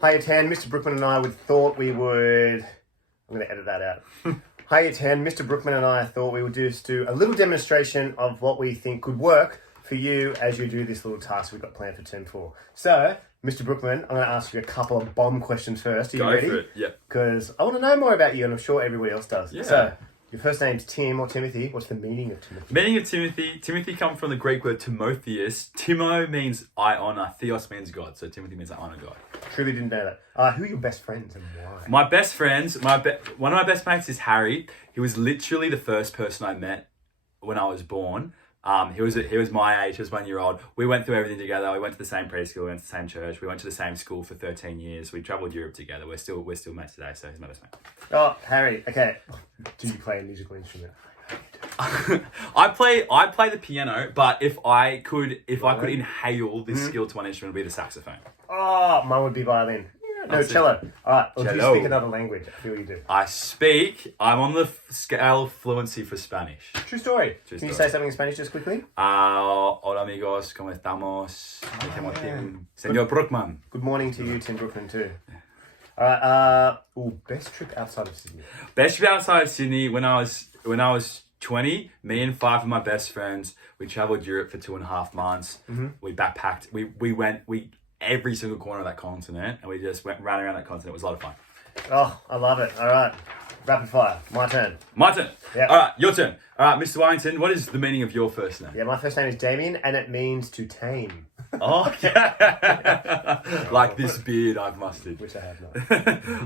Hiya 10, Mr. Brookman and I thought we would... I'm going to edit that out. Hiya 10, Mr. Brookman and I thought we would just do a little demonstration of what we think could work for you as you do this little task we've got planned for 10-4. So, Mr. Brookman, I'm going to ask you a couple of bomb questions first. Are you ready? Go for it, yeah. Because I want to know more about you, and I'm sure everybody else does. Yeah. So, your first name's Tim or Timothy. What's the meaning of Timothy? Meaning of Timothy. Timothy comes from the Greek word Timotheus. Timo means I honor. Theos means God. So Timothy means I honor God. Truly didn't know that. Who are your best friends and why? My best friends, one of my best mates is Harry. He was literally the first person I met when I was born. He was my age. He was 1 year old. We went through everything together. We went to the same preschool. We went to the same church. We went to the same school for 13 years. We travelled Europe together. We're still mates today. So he's my best mate. Oh, Harry. Okay. Do you play a musical instrument? I play the piano, but if I could inhale this skill to one instrument, it would be the saxophone. Oh, mine would be violin. No, cello. All right. Or do you Cello. speak another language? I feel you do. I'm on the scale of fluency for Spanish. True story. True Can you story. say something in Spanish just quickly? Hola amigos, ¿cómo estamos? Me llamo Tim. Señor Brookman. Good morning to you, Tim Brookman, too. All right. Best trip outside of Sydney. Best trip outside of Sydney, when I was 20, me and 5 of my best friends, we travelled Europe for 2.5 months. Mm-hmm. We backpacked. We went every single corner of that continent, and we just ran around that continent. It was a lot of fun. Oh, I love it. All right. Rapid fire. My turn. My turn. Yeah. All right, your turn. All right, Mr. Warrington, what is the meaning of your first name? Yeah, my first name is Damien, and it means to tame. Oh, yeah. Like this beard I've mustered. Which I have not.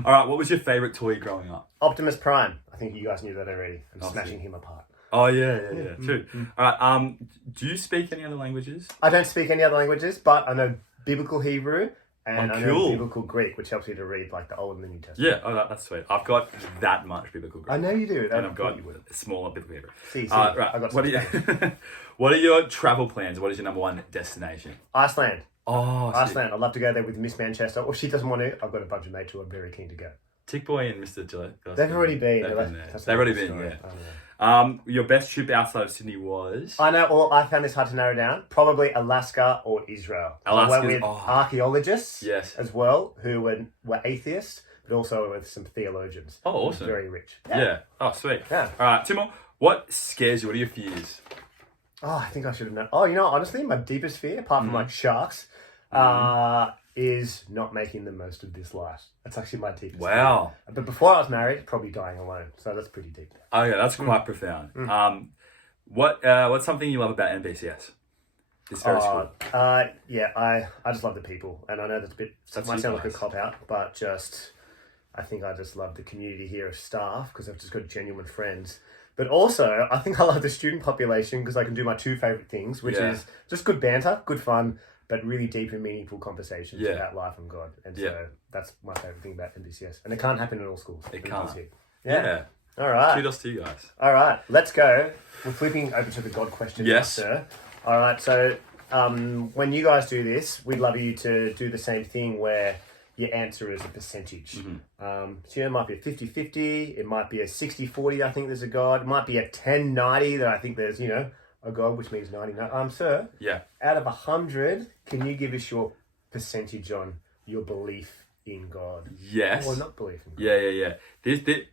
All right, what was your favourite toy growing up? Optimus Prime. I think you guys knew that already. I'm Oh, smashing him apart. Oh, yeah. True. All right, do you speak any other languages? I don't speak any other languages, but I know Biblical Hebrew and Oh, I cool. know Biblical Greek, which helps you to read like the Old and the New Testament. Yeah, that's sweet. I've got that much biblical Greek. I know you do. And I've got a smaller biblical Hebrew. See, Right. I got What what are your travel plans? What is your number one destination? Iceland. Oh, Iceland. I'd love to go there with Miss Manchester. Or she doesn't want to. I've got a bunch of mates who are very keen to go. Tick Boy and Mr. Gillette. They've already been. They've been there. That's They've already another been, story. yeah. Your best trip outside of Sydney was? I know. Well, I found this hard to narrow down. Probably Alaska or Israel. I went with archaeologists Yes. as well, who were atheists, but also with some theologians. Oh, awesome. Very rich. Yeah. Oh, sweet. Yeah. All right, Timo, what scares you? What are your fears? Oh, I think I should have known. Oh, honestly, my deepest fear, apart from like sharks, is not making the most of this life. That's actually my deepest Wow. fear. But before I was married, probably dying alone. So that's pretty deep. Oh, yeah, that's quite profound. What's something you love about NBCS? It's very cool. Yeah, I just love the people. And I know that's might sound like a nice. cop-out, but I think I just love the community here of staff because I've just got genuine friends. But also, I think I love the student population because I can do my two favourite things, which is just good banter, good fun, but really deep and meaningful conversations about life and God. And so that's my favourite thing about NBCS. And it can't happen in all schools. It can't. Yeah. All right. Kudos to you guys. All right. Let's go. We're flipping over to the God question now, Yes. sir. All right. So when you guys do this, we'd love you to do the same thing where your answer is a percentage. So it might be a 50-50. It might be a 60-40. I think there's a God. It might be a 10-90 that I think there's, a God, which means 99. Sir, Yeah. out of 100, can you give us your percentage on your belief in God? Yes. Or not belief in God? Yeah.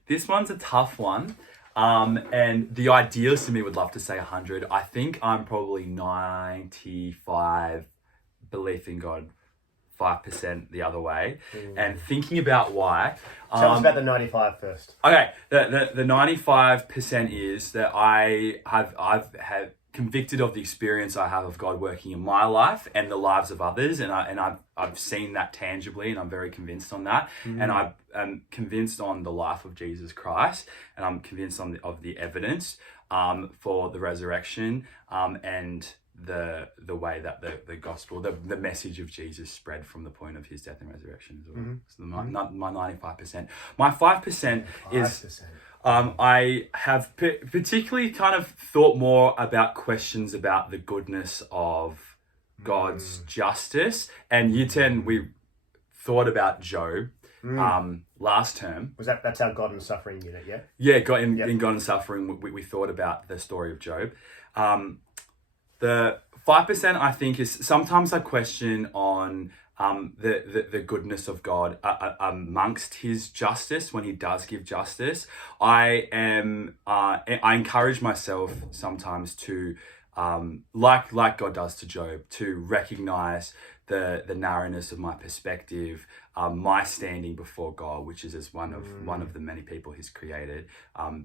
This one's a tough one. And the idealist in me would love to say 100. I think I'm probably 95 belief in God, 5% the other way. And thinking about why. Tell us about the 95 first. Okay, the 95% is that I've had convicted of the experience I have of God working in my life and the lives of others, and I've seen that tangibly, and I'm very convinced on that, and I'm convinced on the life of Jesus Christ, and I'm convinced of the evidence for the resurrection, and the way that the gospel, the message of Jesus spread from the point of his death and resurrection as well. So my 95%. My 5% is 5%. I have particularly kind of thought more about questions about the goodness of God's justice. And year 10, we thought about Job last term. That's our God and Suffering unit, yeah? Yeah, in God and Suffering, we thought about the story of Job. The 5% I think is sometimes I question on the goodness of God amongst His justice when He does give justice. I encourage myself sometimes to like God does to Job, to recognize the narrowness of my perspective, my standing before God, which is as one of the many people He's created,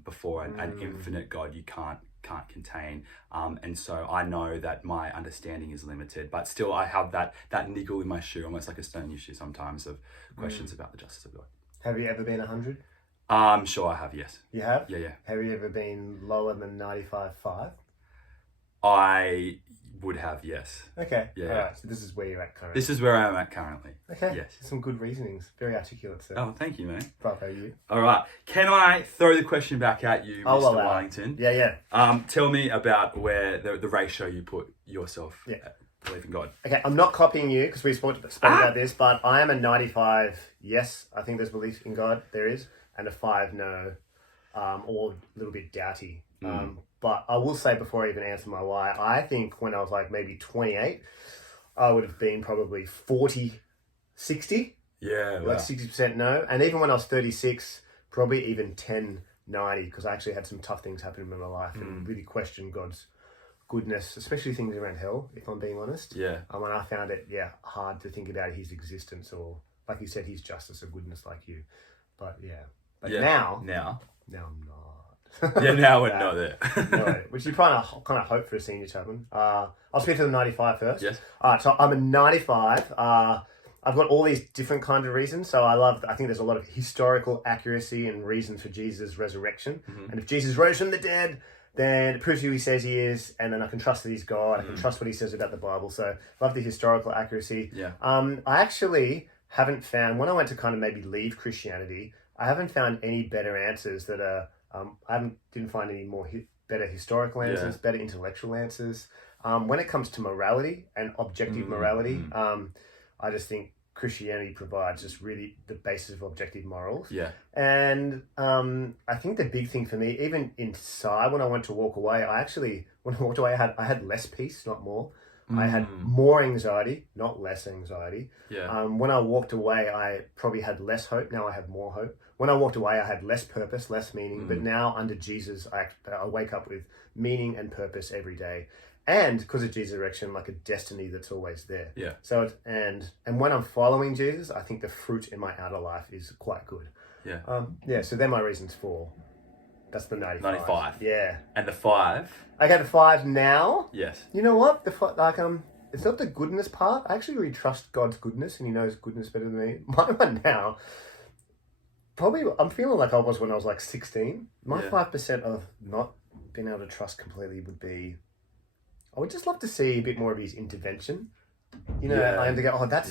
before an infinite God you can't contain, and so I know that my understanding is limited, but still I have that niggle in my shoe, almost like a stone in your shoe sometimes, of questions about the justice of God. Have you ever been 100? I'm sure I have, yes. You have? Yeah. Have you ever been lower than 95.5? I would have, yes. Okay. Yeah. All right. So this is where you're at currently. This is where I am at currently. Okay. Yes. Some good reasonings. Very articulate, sir. Oh, thank you, man. Bravo, you. All right. Can I throw the question back at you, I'll Mr. allow it. Wellington? Yeah. Tell me about where the ratio you put yourself at believe in God. Okay, I'm not copying you because we spoke about this, but I am a 95. Yes, I think there's belief in God. There is, and a 5 no, or a little bit doubty. But I will say before I even answer my why, I think when I was like maybe 28, I would have been probably 40, 60. Yeah, Like 60% no. And even when I was 36, probably even 10, 90, because I actually had some tough things happen in my life and really questioned God's goodness, especially things around hell, if I'm being honest. Yeah. And when I found it, hard to think about His existence or, like you said, His justice or goodness like you. But now I'm not. Yeah, now we're not there. No, which you kind of hope for a senior Chapman. I'll speak to the 95 first. Yes. All right, so I'm a 95. I've got all these different kind of reasons. So I think there's a lot of historical accuracy and reason for Jesus' resurrection. And if Jesus rose from the dead, then it proves who He says He is, and then I can trust that He's God. I can trust what He says about the Bible. So I love the historical accuracy. Yeah. I actually haven't found, when I went to kind of maybe leave Christianity, I haven't found any better answers that are, didn't find any more better historical answers, better intellectual answers. When it comes to morality and objective morality, I just think Christianity provides just really the basis of objective morals. Yeah. And I think the big thing for me, even inside when I went to walk away, when I walked away, I had less peace, not more. I had more anxiety, not less anxiety. Yeah. When I walked away, I probably had less hope. Now I have more hope. When I walked away, I had less purpose, less meaning. But now under Jesus, I wake up with meaning and purpose every day. And because of Jesus' resurrection, like a destiny that's always there. Yeah. So and when I'm following Jesus, I think the fruit in my outer life is quite good. Yeah. So they're my reasons for. That's the 95. 95. Yeah. And the 5? I got the 5 now. Yes. You know what? It's not the goodness part. I actually really trust God's goodness, and He knows goodness better than me. My one now, probably I'm feeling like I was when I was like 16. My 5% of not being able to trust completely would be, I would just love to see a bit more of His intervention. You know, I am to go, that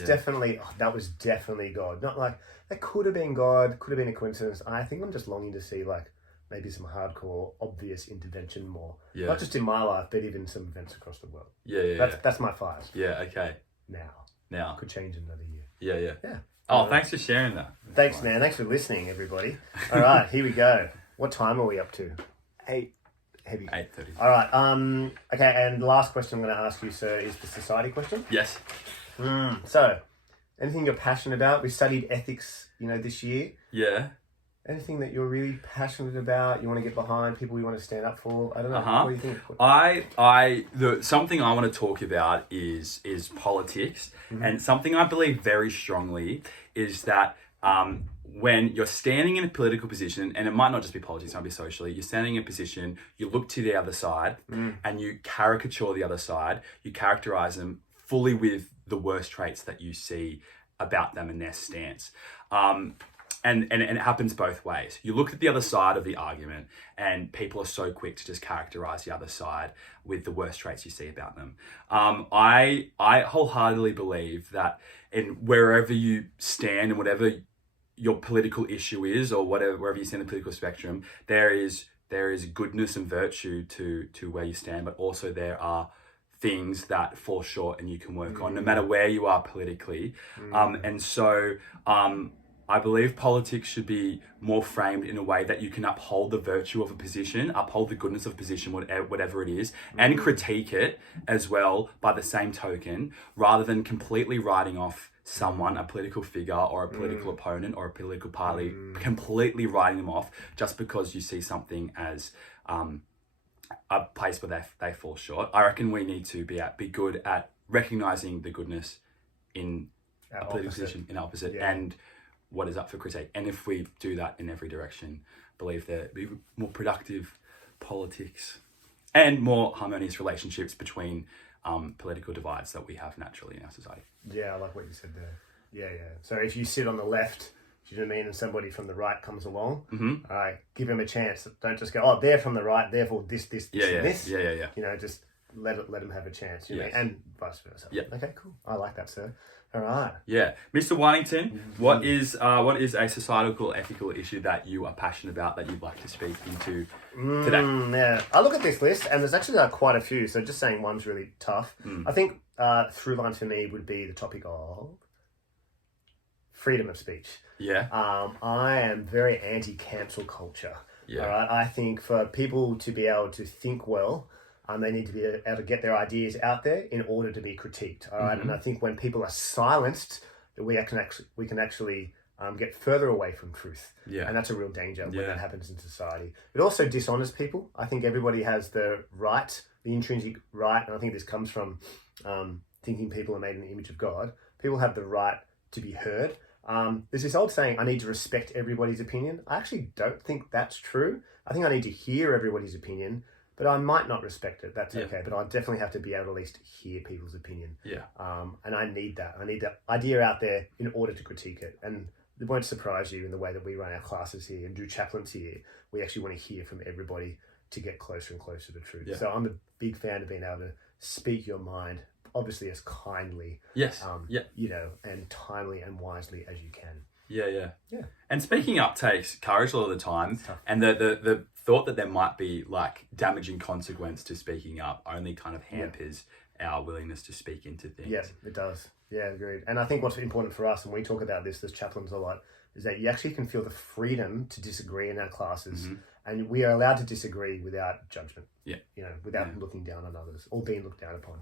was definitely God. Not like, that could have been God, could have been a coincidence. I think I'm just longing to see like maybe some hardcore, obvious intervention more. Yeah. Not just in my life, but even some events across the world. Yeah. That's my 5. Yeah, okay. Now. Could change in another year. Yeah. Oh, thanks for sharing that. Thanks, man. Thanks for listening, everybody. All right, here we go. What time are we up to? 8. Heavy. 8:30. All right. Okay, and the last question I'm going to ask you, sir, is the society question. Yes. So, anything you're passionate about? We studied ethics, this year. Yeah. Anything that you're really passionate about, you want to get behind, people you want to stand up for? I don't know. What do you think? Something I want to talk about is politics, and something I believe very strongly is that when you're standing in a political position, and it might not just be politics, it might be socially, you're standing in a position, you look to the other side and you caricature the other side, you characterize them fully with the worst traits that you see about them and their stance. And it happens both ways. You look at the other side of the argument and people are so quick to just characterize the other side with the worst traits you see about them. I wholeheartedly believe that in wherever you stand and whatever your political issue is, or wherever you stand in the political spectrum, there is goodness and virtue to where you stand, but also there are things that fall short and you can work on no matter where you are politically. And so I believe politics should be more framed in a way that you can uphold the virtue of a position, uphold the goodness of a position, whatever it is, and critique it as well by the same token, rather than completely writing off someone, a political figure or a political opponent or a political party, completely writing them off just because you see something as a place where they fall short. I reckon we need to be good at recognizing the goodness in a political position, in opposite, and what is up for critique. And if we do that in every direction, I believe there'll be more productive politics and more harmonious relationships between political divides that we have naturally in our society. Yeah, I like what you said there. Yeah. So if you sit on the left, do you know what I mean, and somebody from the right comes along, all right, give him a chance. Don't just go, oh, they're from the right, therefore this, and this. Yeah. You know, just let them have a chance. You know, and vice versa. Yeah. Okay, cool. I like that, sir. All right. Yeah, Mr. Wellington, what is a societal ethical issue that you are passionate about that you'd like to speak into today? Yeah, I look at this list and there's actually quite a few. So just saying one's really tough. I think through line for me would be the topic of freedom of speech. Yeah. I am very anti-cancel culture. Yeah. All right. I think for people to be able to think well, they need to be able to get their ideas out there in order to be critiqued. All right. And I think when people are silenced, we can actually get further away from truth. Yeah. And that's a real danger when that happens in society. It also dishonors people. I think everybody has the right, the intrinsic right, and I think this comes from thinking people are made in the image of God. People have the right to be heard. There's this old saying, I need to respect everybody's opinion. I actually don't think that's true. I think I need to hear everybody's opinion, but I might not respect it. That's okay. But I definitely have to be able to at least hear people's opinion. Yeah. And I need that. I need that idea out there in order to critique it. And it won't surprise you in the way that we run our classes here and do chaplains here. We actually want to hear from everybody to get closer and closer to truth. Yeah. So I'm a big fan of being able to speak your mind, obviously as kindly, you know, and timely and wisely as you can. Yeah. And speaking up takes courage a lot of the time, and the thought that there might be like damaging consequence to speaking up only kind of hampers our willingness to speak into things. Yeah, it does. Yeah, agreed. And I think what's important for us, and we talk about this as chaplains a lot, is that you actually can feel the freedom to disagree in our classes, and we are allowed to disagree without judgment. Yeah, you know, without looking down on others or being looked down upon.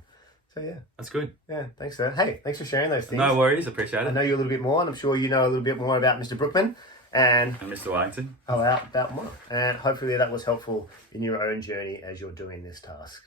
So yeah, that's good. Yeah, thanks, sir. Hey, thanks for sharing those things. No worries, appreciate it. I know you a little bit more, and I'm sure you know a little bit more about Mr. Brookman and Mr. Wellington. About more. And hopefully that was helpful in your own journey as you're doing this task.